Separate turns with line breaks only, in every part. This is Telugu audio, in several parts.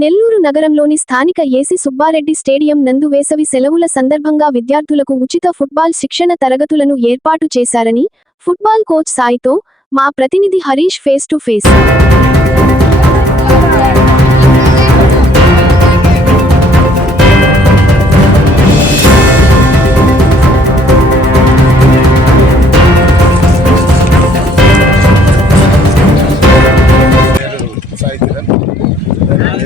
నెల్లూరు నగరంలోని స్థానిక ఏసి సుబ్బారెడ్డి స్టేడియం నందు వేసవి సెలవుల సందర్భంగా విద్యార్థులకు ఉచిత ఫుట్బాల్ శిక్షణ తరగతులను ఏర్పాటు చేశారని ఫుట్బాల్ కోచ్ సాయితో మా ప్రతినిధి Harish face to face.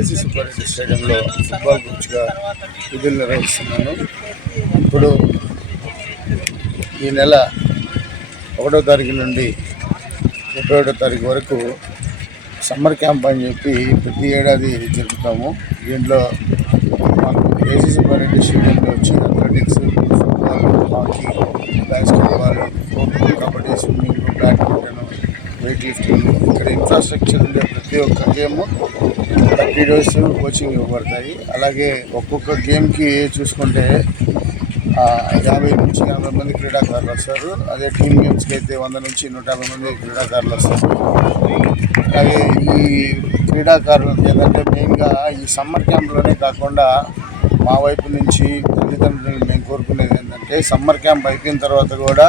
AC Subbareddy స్టేడియంలో ఫుట్బాల్ కోచ్గా విధులు నిర్వహిస్తున్నాను. ఇప్పుడు ఈ నెల ఒకటో తారీఖు నుండి ముప్పై ఒకటో తారీఖు వరకు సమ్మర్ క్యాంప్ అని చెప్పి ప్రతి ఏడాది జరుపుతాము. దీంట్లో మాకు ఏసీ సుబ్బారెడ్డి స్టేడియంలో వచ్చి athletics football hockey basketball kho kho kabaddi swimming badminton weight lifting ఇక్కడ ఇన్ఫ్రాస్ట్రక్చర్ ఉండే ప్రతి ఒక్క గేమ్ థర్టీ డేస్ కోచింగ్ ఇవ్వబడతాయి. అలాగే ఒక్కొక్క గేమ్కి చూసుకుంటే యాభై నుంచి యాభై మంది క్రీడాకారులు వస్తారు. అదే టీమ్ గేమ్స్కి అయితే వంద నుంచి నూట యాభై మంది క్రీడాకారులు వస్తారు. అలాగే ఈ క్రీడాకారులు ఏంటంటే మెయిన్గా ఈ సమ్మర్ క్యాంప్లోనే కాకుండా మా వైపు నుంచి తల్లిదండ్రులు మేము కోరుకునేది ఏంటంటే సమ్మర్ క్యాంప్ అయిపోయిన తర్వాత కూడా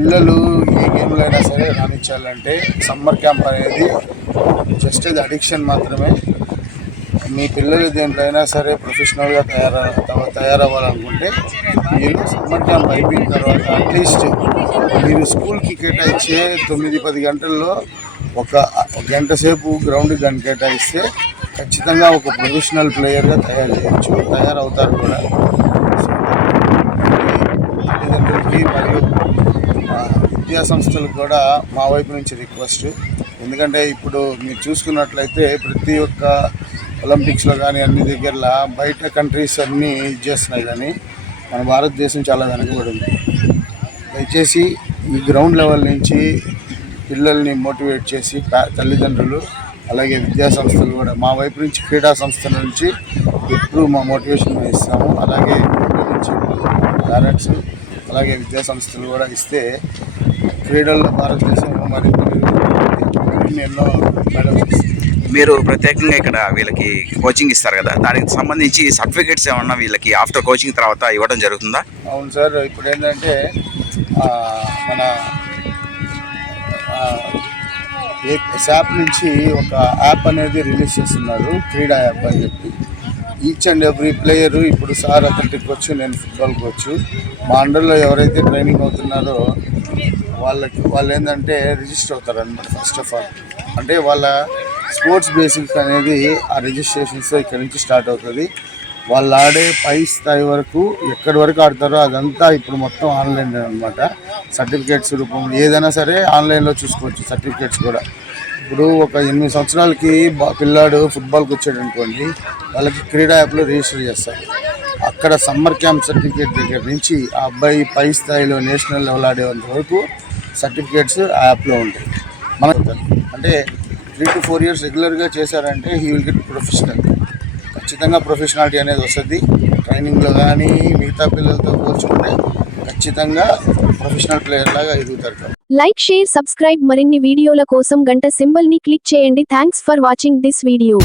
పిల్లలు ఏ గేమ్లో అయినా సరే రాణించాలంటే సమ్మర్ క్యాంప్ అనేది జస్ట్ అది అడిక్షన్ మాత్రమే. మీ పిల్లలు దేంట్లో అయినా సరే ప్రొఫెషనల్గా తయార తయారవ్వాలనుకుంటే మీరు సమ్మర్ క్యాంప్ అయిపోయిన తర్వాత అట్లీస్ట్ మీరు స్కూల్కి కేటాయించే తొమ్మిది పది గంటల్లో ఒక గంట సేపు గ్రౌండ్ కానీ కేటాయిస్తే ఖచ్చితంగా ఒక ప్రొఫెషనల్ ప్లేయర్గా తయారు చేయొచ్చు తయారవుతారు కూడా. విద్యా సంస్థలకు కూడా మా వైపు నుంచి రిక్వెస్ట్. ఎందుకంటే ఇప్పుడు మీరు చూసుకున్నట్లయితే ప్రతి ఒక్క ఒలింపిక్స్లో కానీ అన్ని దగ్గరలో బయట కంట్రీస్ అన్నీ ఇది చేస్తున్నాయి కానీ మన భారతదేశం చాలా వెనకబడి ఉంది దయచేసి ఈ గ్రౌండ్ లెవెల్ నుంచి పిల్లల్ని మోటివేట్ చేసి తల్లిదండ్రులు అలాగే విద్యా సంస్థలు కూడా మా వైపు నుంచి క్రీడా సంస్థల నుంచి ఎప్పుడు మా మోటివేషన్ ఇస్తాము. అలాగే నుంచి పేరెంట్స్ అలాగే విద్యా సంస్థలు కూడా ఇస్తే క్రీడల్లో భారతదేశం మరి ఎన్నో మెడల్స్
మీరు ప్రత్యేకంగా ఇక్కడ వీళ్ళకి కోచింగ్ ఇస్తారు కదా దానికి సంబంధించి సర్టిఫికేట్స్ ఏమన్నా వీళ్ళకి ఆఫ్టర్ కోచింగ్ తర్వాత ఇవ్వడం జరుగుతుందా?
అవును సార్ ఇప్పుడు ఏంటంటే మన యాప్ నుంచి ఒక యాప్ అనేది రిలీజ్ చేస్తున్నారు క్రీడా యాప్ అని చెప్పి. ఈచ్ అండ్ ఎవ్రీ ప్లేయర్ ఇప్పుడు సార్ అథ్లెటిక్ కోచ్ నేను ఫుట్బాల్ కోచ్. మా అండర్లో ఎవరైతే ట్రైనింగ్ అవుతున్నారో వాళ్ళకి వాళ్ళు ఏంటంటే రిజిస్టర్ అవుతారు అనమాట ఫస్ట్ ఆఫ్ ఆల్ అంటే వాళ్ళ స్పోర్ట్స్ బేసిక్ అనేది ఆ రిజిస్ట్రేషన్స్ ఇక్కడ నుంచి స్టార్ట్ అవుతుంది. వాళ్ళు ఆడే పై స్థాయి వరకు ఎక్కడి వరకు ఆడతారో అదంతా ఇప్పుడు మొత్తం ఆన్లైన్ అనమాట సర్టిఫికేట్స్ రూపంలో ఏదైనా సరే ఆన్లైన్లో చూసుకోవచ్చు సర్టిఫికేట్స్ కూడా. ఇప్పుడు ఒక ఎనిమిది సంవత్సరాలకి పిల్లాడు ఫుట్బాల్కి వచ్చాడు అనుకోండి వాళ్ళకి క్రీడా యాప్లో రిజిస్టర్ చేస్తారు. అక్కడ సమ్మర్ క్యాంప్ సర్టిఫికేట్ దగ్గర నుంచి ఆ అబ్బాయి పై స్థాయిలో నేషనల్ లెవెల్ ఆడేంత వరకు సర్టిఫికేట్స్ ఆ యాప్లో ఉంటాయి. మన అంటే త్రీ టు ఫోర్ ఇయర్స్ రెగ్యులర్గా చేశారంటే హీ విల్ గెట్ ప్రొఫెషనల్ ఖచ్చితంగా ప్రొఫెషనాలిటీ అనేది వస్తుంది. ట్రైనింగ్లో కానీ మిగతా పిల్లలతో పోల్చుకుంటే ఖచ్చితంగా ప్రొఫెషనల్ ప్లేయర్ లాగా ఎదుగుతారు
లైక్ షేర్ సబ్స్క్రైబ్ మరిన్ని వీడియోల కోసం గంట సింబల్ని క్లిక్ చేయండి. Thanks for watching this video